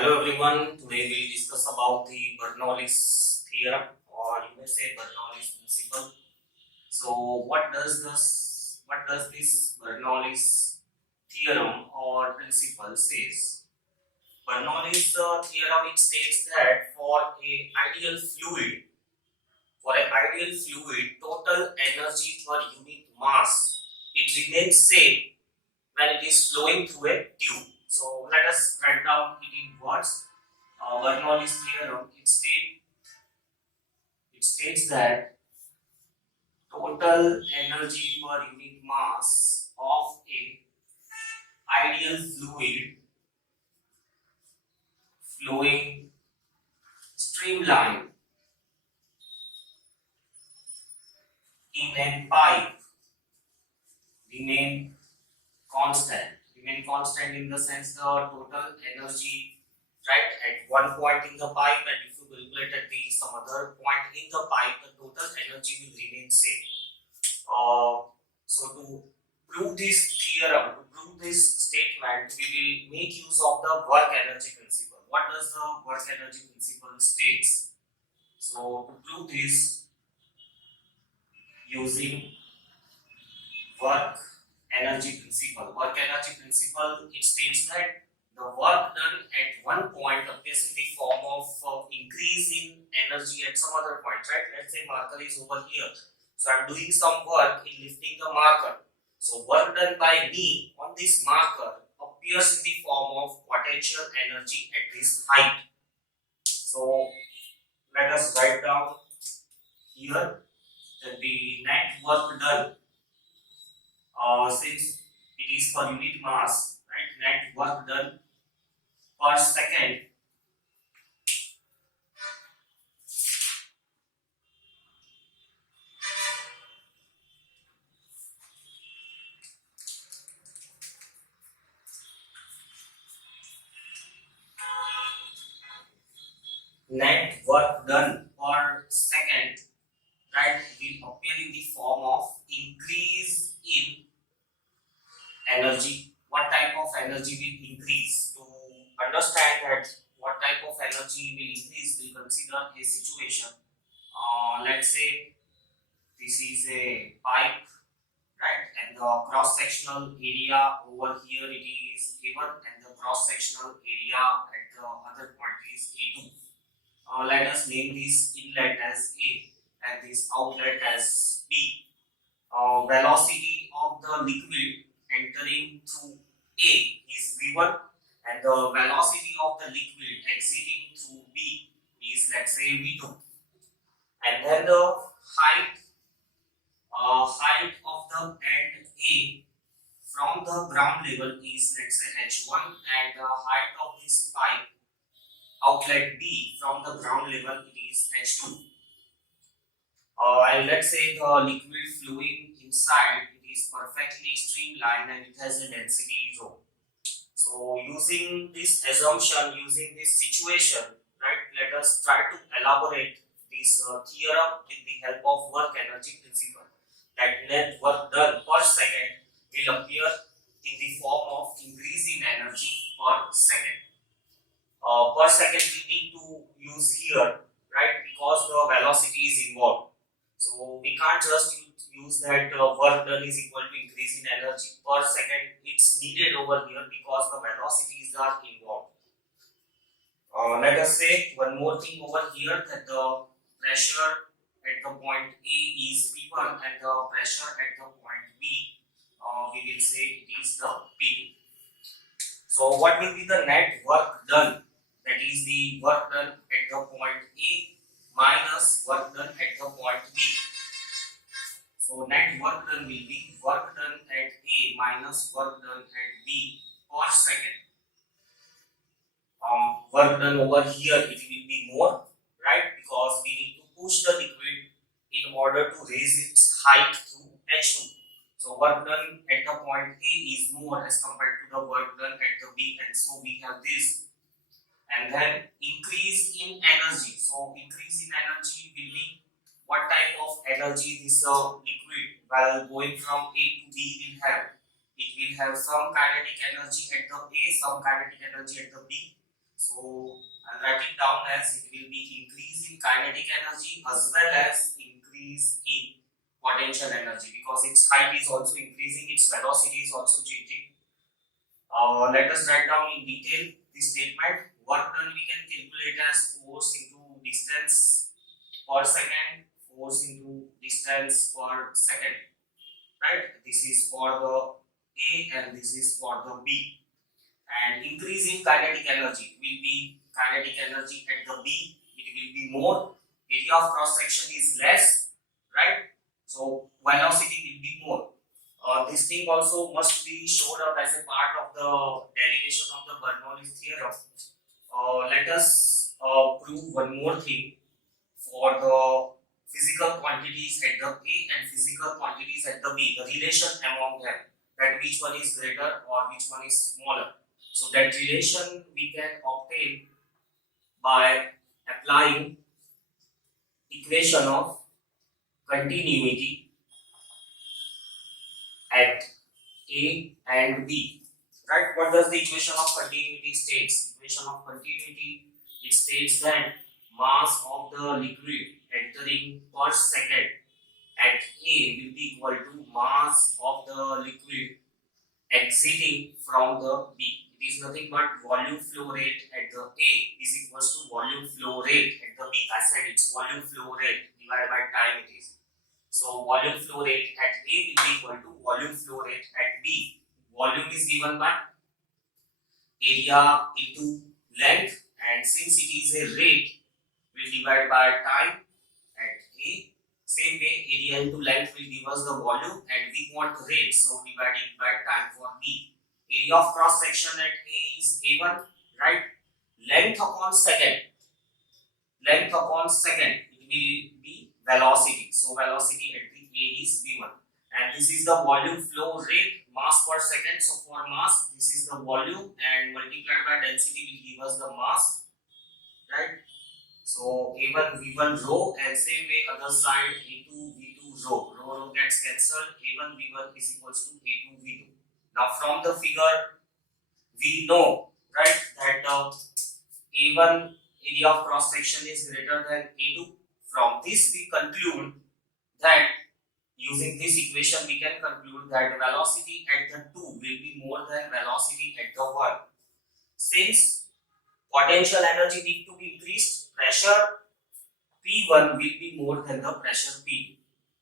Hello everyone, today we'll discuss about the Bernoulli's theorem, or you may say Bernoulli's principle. So what does this Bernoulli's theorem or principle says? Bernoulli's theorem, it states that for an ideal fluid, total energy per unit mass, it remains same when it is flowing through a tube. So let us write down it in words. Bernoulli's theorem, it states that total energy per unit mass of a ideal fluid flowing streamlined in a pipe remain constant. Remain constant in the sense the total energy, right, at one point in the pipe, and if you calculate at some other point in the pipe, the total energy will remain same. So to prove this theorem, to prove this statement, we will make use of the work energy principle. What does the work energy principle states? So to prove this using work energy principle, it states that the work done at one point appears in the form of increase in energy at some other point, right? Let's say marker is over here. So I'm doing some work in lifting the marker. So work done by me on this marker appears in the form of potential energy at this height. So let us write down here that the net work done, since it is per unit mass, right? Net work done per second net work done per second, right, will appear in the form of increase in energy. What type of energy will increase? To understand that what type of energy will increase, we'll consider a situation. Let's say this is a pipe, right, and the cross sectional area over here it is A1, and the cross sectional area at the other point is A2. Let us name this inlet as A and this outlet as B. Velocity of the liquid entering through A is V1, and the velocity of the liquid exiting through B is, let's say, V2. And then the height of the end A from the ground level is, let's say, H1, and the height of this pipe outlet B from the ground level it is H2. And let's say the liquid flowing inside it is perfectly streamlined and it has a density rho. So using this assumption, using this situation, right, let us try to elaborate this theorem with the help of work energy principle. That net work done per second will appear in the form of increase in energy per second. Per second we need to use here, right, because the velocity is involved. So we can't just use that work done is equal to increase in energy per second. It's needed over here because the velocities are involved. Let us say one more thing over here, that the pressure at the point A is P1 and the pressure at the point B, we will say it is the P2. So what will be the net work done? That is the work done at the point A minus work done at the point B. So net work done will be work done at A minus work done at B per second. Work done over here it will be more, right, because we need to push the liquid in order to raise its height to H2. So work done at the point A is more as compared to the work done at the B, and so we have this. And then increase in energy. So increase in energy will be what type of energy this liquid while going from A to B will have. It will have some kinetic energy at the A, some kinetic energy at the B. So I'll write it down as it will be increase in kinetic energy as well as increase in potential energy, because its height is also increasing, its velocity is also changing. Let us write down in detail this statement. Work done we can calculate as force into distance per second, force into distance per second, right? This is for the A and this is for the B. And increase in kinetic energy will be kinetic energy at the B, it will be more, area of cross section is less, right? So velocity will be more. This thing also must be showed up as a part of the derivation of the Bernoulli theorem. Let us prove one more thing for the physical quantities at the A and physical quantities at the B, the relation among them, that which one is greater or which one is smaller. So that relation we can obtain by applying equation of continuity at A and B. Right? What does the equation of continuity states? Equation of continuity, it states that mass of the liquid entering per second at A will be equal to mass of the liquid exiting from the B. It is nothing but volume flow rate at the A is equals to volume flow rate at the B. I said it's volume flow rate divided by time it is. So volume flow rate at A will be equal to volume flow rate at B. Volume is given by area into length, and since it is a rate, we'll divide by time at A. Same way, area into length will give us the volume, and we want rate, so divided by time for B. Area of cross section at A is A1, right? Length upon second, it will be velocity. So velocity at the A is V1, and this is the volume flow rate, mass per second. So for mass, this is the volume, and multiplied by density will give us the mass, right? So A1 V1 rho, and same way other side A2 V2 rho. Rho gets cancelled. A1 V1 is equals to A2 V2. Now from the figure we know, right, that A1 area of cross section is greater than A2. From this we conclude that using this equation we can conclude that velocity at the 2 will be more than velocity at the 1. Since potential energy need to be increased, pressure P1 will be more than the pressure P2.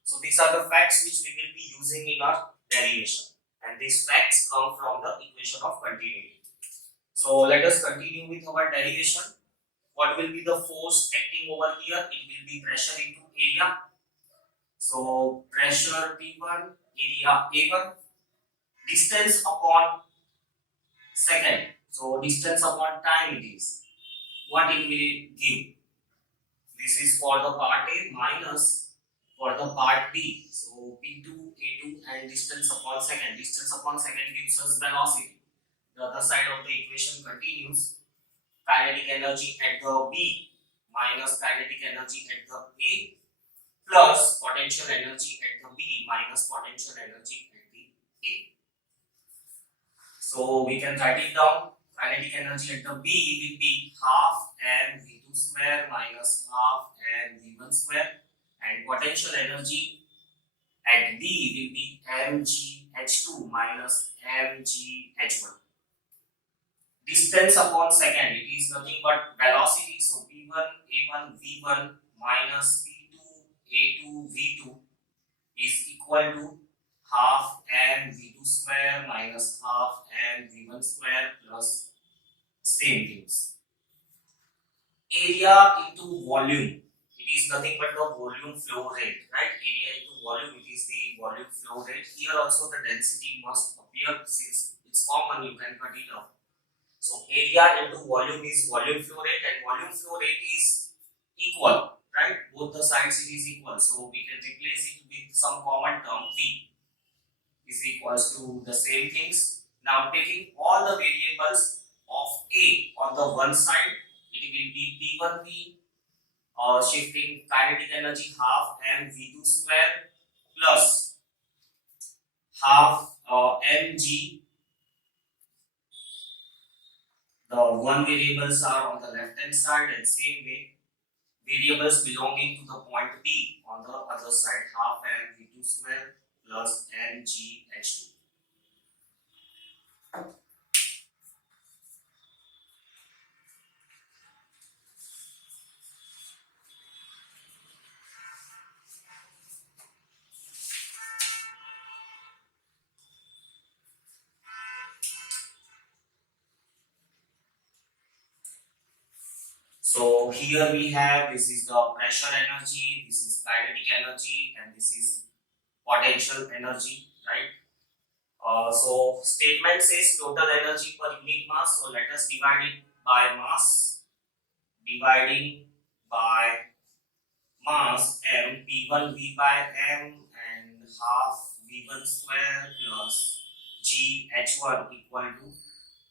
So these are the facts which we will be using in our derivation, and these facts come from the equation of continuity. So let us continue with our derivation. What will be the force acting over here? It will be pressure into area. So pressure P1, area A1, distance upon second. So distance upon time it is. What it will give? This is for the part A minus for the part B. So P2, A2 and distance upon second. Distance upon second gives us velocity. The other side of the equation continues. Kinetic energy at the B minus kinetic energy at the A plus potential energy at the B minus potential energy at the A. So we can write it down. Kinetic energy at the B will be half mv2 square minus half mv1 square, and potential energy at B will be mgh2 minus mgh1. Distance upon second, it is nothing but velocity. So P1 A1 V1 minus P2 A2 V2 is equal to half m V2 square minus half m V1 square plus same things. Area into volume, it is nothing but the volume flow rate, right? Area into volume, it is the volume flow rate. Here also the density must appear, since it's common, you can cut it off. So area into volume is volume flow rate, and volume flow rate is equal, right? Both the sides it is equal. So we can replace it with some common term V is equals to the same things. Now taking all the variables of A on the one side, it will be P1V shifting kinetic energy half mv2 square plus half mg The one variables are on the left hand side, and same way variables belonging to the point B on the other side, half m v2 square plus mgh2. So here we have, this is the pressure energy, this is kinetic energy, and this is potential energy, right? So statement says total energy per unit mass. So let us divide it by mass. Dividing by mass m, p1 v by m and half v1 square plus g h1 equal to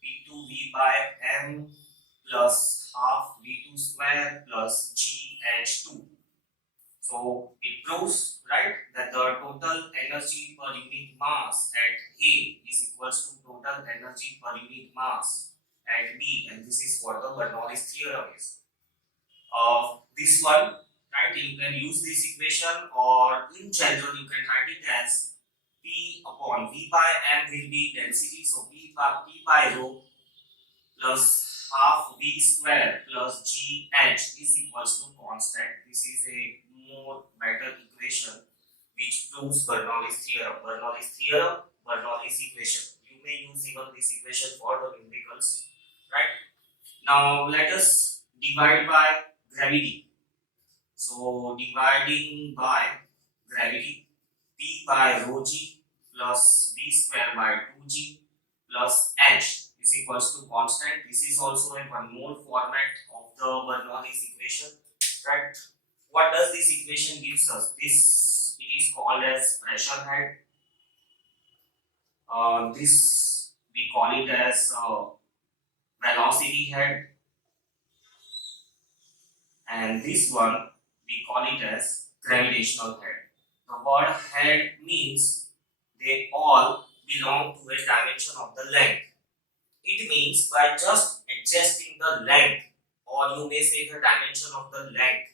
p2 v by m plus half v2 square plus g h2. So it proves, right, that the total energy per unit mass at A is equals to total energy per unit mass at B, and this is what the Bernoulli's theorem is. This one, right, you can use this equation, or in general you can write it as P upon V by M will be density, so P by rho plus half V square plus GH is equals to constant. This is a more better equation which proves Bernoulli's theorem. Bernoulli's theorem, Bernoulli's equation. You may use even this equation for the numericals, right? Now let us divide by gravity. So dividing by gravity, P by rho g plus V square by 2g plus h is equals to constant. This is also a one more format of the Bernoulli's equation, right? What does this equation gives us? This, it is called as pressure head. This we call it as velocity head, and this one we call it as gravitational head. The word head means they all belong to a dimension of the length. It means by just adjusting the length, or you may say the dimension of the length,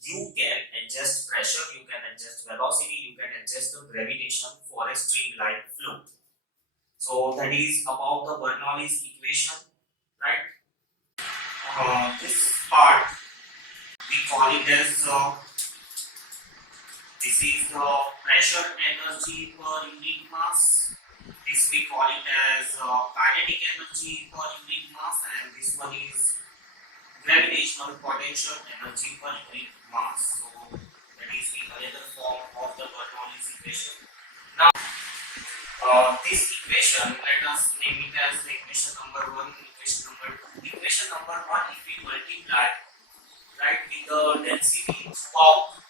you can adjust pressure, you can adjust velocity, you can adjust the gravitation for a streamlined flow. So that is about the Bernoulli's equation, right? This part we call it as this is the pressure energy per unit mass. This we call it as kinetic energy per unit mass, and this one is gravitational potential energy per unit mass. So that is the another form of the Bernoulli's equation. Now this equation, let us name it as the equation number 1, equation number 2. Equation number 1, if we multiply, right, with the density throughout,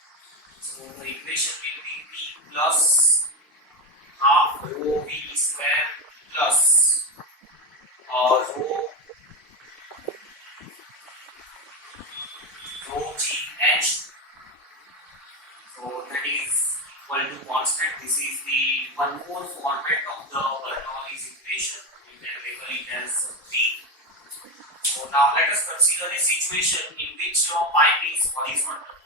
so the equation will be P plus half rho V square plus rho GH. So that is equal to constant. This is the one more format of the Bernoulli's equation. We can label it as P. So now let us consider a situation in which your pipe is horizontal.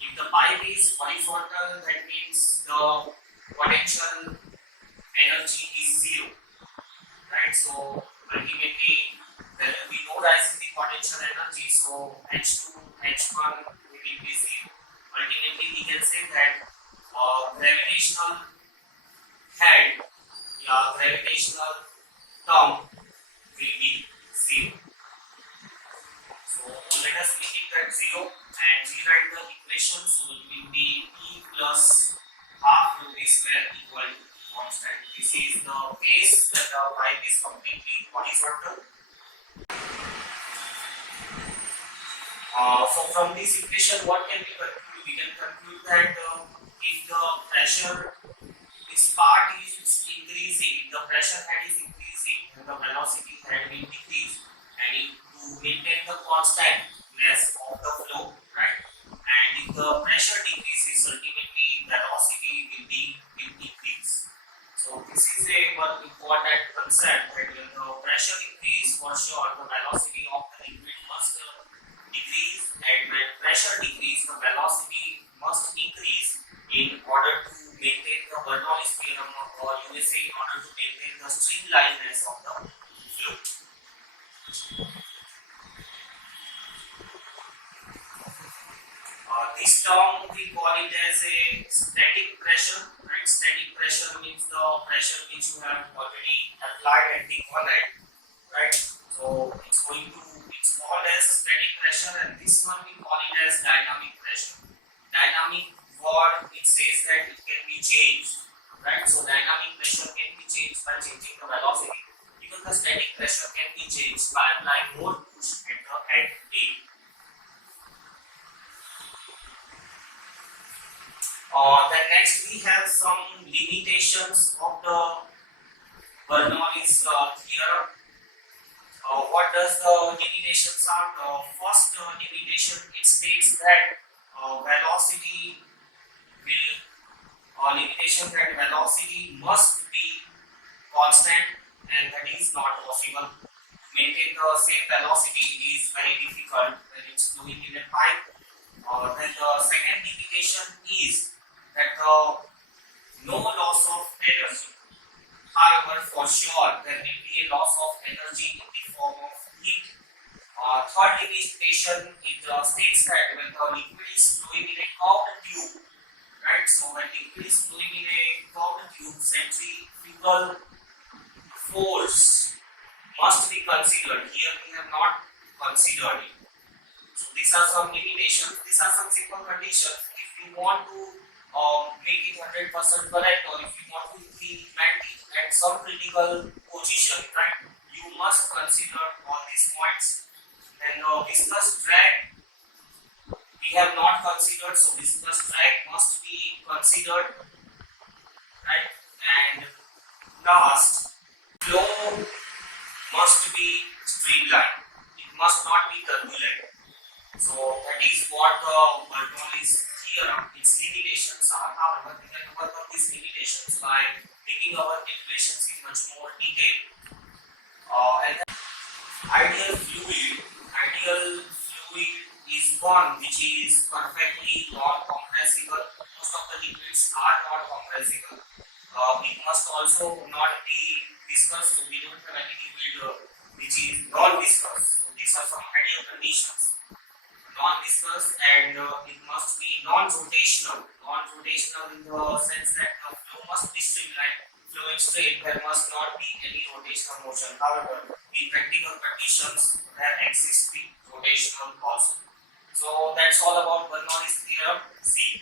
If the pipe is horizontal, that means the potential energy is zero, right? So ultimately there will be no rise in the potential energy, so H2, H1 will be zero. Ultimately we can say that gravitational head, gravitational term will be zero. So let us make it at 0 and rewrite the equation. So it will be E plus half rho V square equal to constant. This is the case that the pipe is completely horizontal. So from this equation, what can we conclude? We can conclude that if the pressure, this part is increasing, the pressure head is increasing, and the velocity head will decrease, and to maintain the constantness of the flow, right? And if the pressure decreases, ultimately velocity will decrease. So this is a one important concept, that when the pressure increase, for sure the velocity of the liquid must decrease, and when pressure decrease, the velocity must increase in order to maintain the Bernoulli theorem, or you may say in order to maintain the streamlinedness of the flow. This term we call it as a static pressure, right? Static pressure means the pressure which you have already applied at the one end, right? So it's called as static pressure, and this one we call it as dynamic pressure. Dynamic word, it says that it can be changed, right? So dynamic pressure can be changed by changing the velocity. Even the static pressure can be changed by applying more push at the end A. Then next we have some limitations of the Bernoulli's theorem. What does the limitations are? The first limitation, it states that velocity must be constant, and that is not possible. To maintain the same velocity, it is very difficult when it's flowing in a pipe. Then the second limitation is that no loss of energy. However, for sure, there will be a loss of energy in the form of heat. Third limitation, it states that when the liquid is flowing in a curved tube, right? So when liquid is flowing in a curved tube, centrifugal force must be considered. Here we have not considered it. So these are some limitations. These are some simple conditions. If you want to make it 100% correct, or if you want to implement it at some critical position, right, you must consider all these points. Then viscous drag we have not considered, so viscous drag must be considered, right? And last, flow must be streamlined. It must not be turbulent. So that is what the Bernoulli's theorem, its limitations are. However, we can overcome these limitations by making our calculations in much more detail. And ideal fluid is one which is perfectly non-compressible. Most of the liquids are not compressible. It must also not be viscous, so we don't have any liquid which is non-viscous. So these are some ideal conditions. Non-viscous, and it must be non-rotational. Non-rotational in the sense that the flow must be streamlined, flowing straight. There must not be any rotational motion. However, in practical conditions, there exists the rotational also. So that's all about Bernoulli's theorem. See.